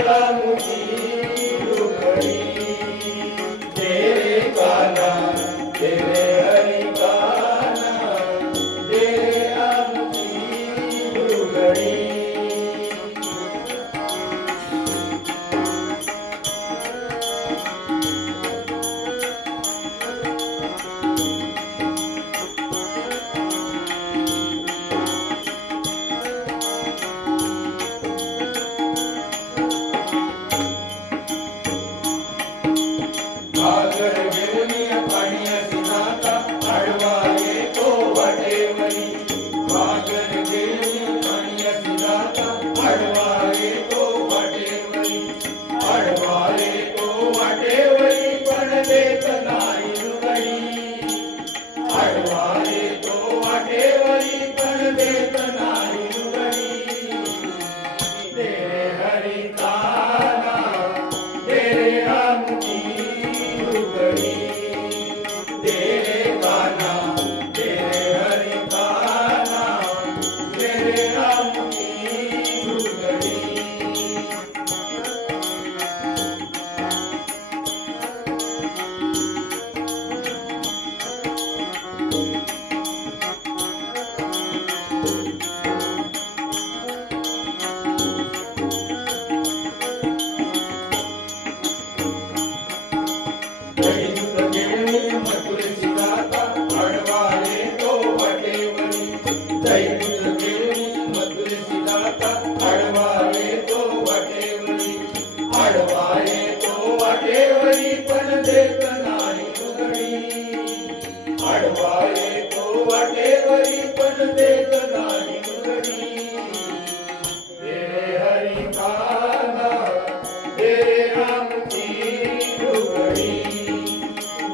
राम की लुगड़ी, तेरे का नाम तेरे हरि का नाम, तेरे राम की लुगड़ी। घागर घेऊनी पाण्याची नाका, आडवा येतो वाटेवरी. घागर घेऊनी पाण्याची नाका, आडवा येतो वाटेवरी. आडवा येतो वाटेवरी, पण देत नाही लुगडी. आडवा येतो वाटेवरी, पण देत नाही लुगडी. तेरे हरि का नाम, तेरे राम की लुगड़ी, तेरे का नाम तेरे हरि का नाम, तेरे राम की लुगड़ी। दही दूध घेऊनी मथुरेची गाथा, आडवा येतो वाटेवरी. दही दूध घेऊनी मथुरेची गाथा, आडवा येतो वाटेवरी. आडवा येतो वाटेवरी, पण देत नाही लुगडी. आडवा येतो वाटेवरी, पण देत नाही लुगडी. तेरे हरि का नाम, तेरे राम की लुगड़ी,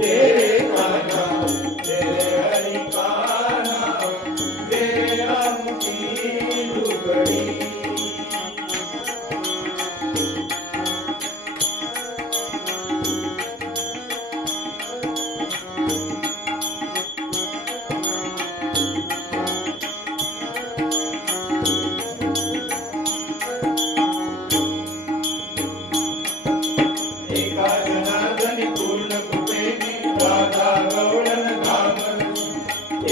तेरे का नाम तेरे हरि का नाम, तेरे राम की लुगड़ी। एका जनार्दनी पूर्ण कृपेने राधा गवळण घाबरली.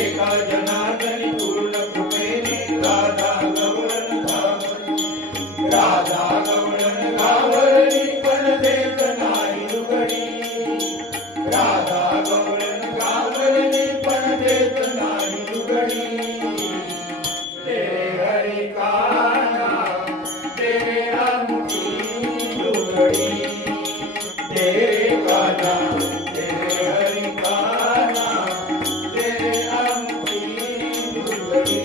एका जनार्दनी पूर्ण कृपेने राधा गवळण घाबरली. राधा गवळण घाबरली, पण देत नाही लुगडी. राधा गवळण घाबरली, पण देत नाही लुगडी. तेरे हरि का नाम, तेरे राम की लुगड़ी, तेरे का नाम तेरे हरि का नाम, तेरे राम की लुगड़ी।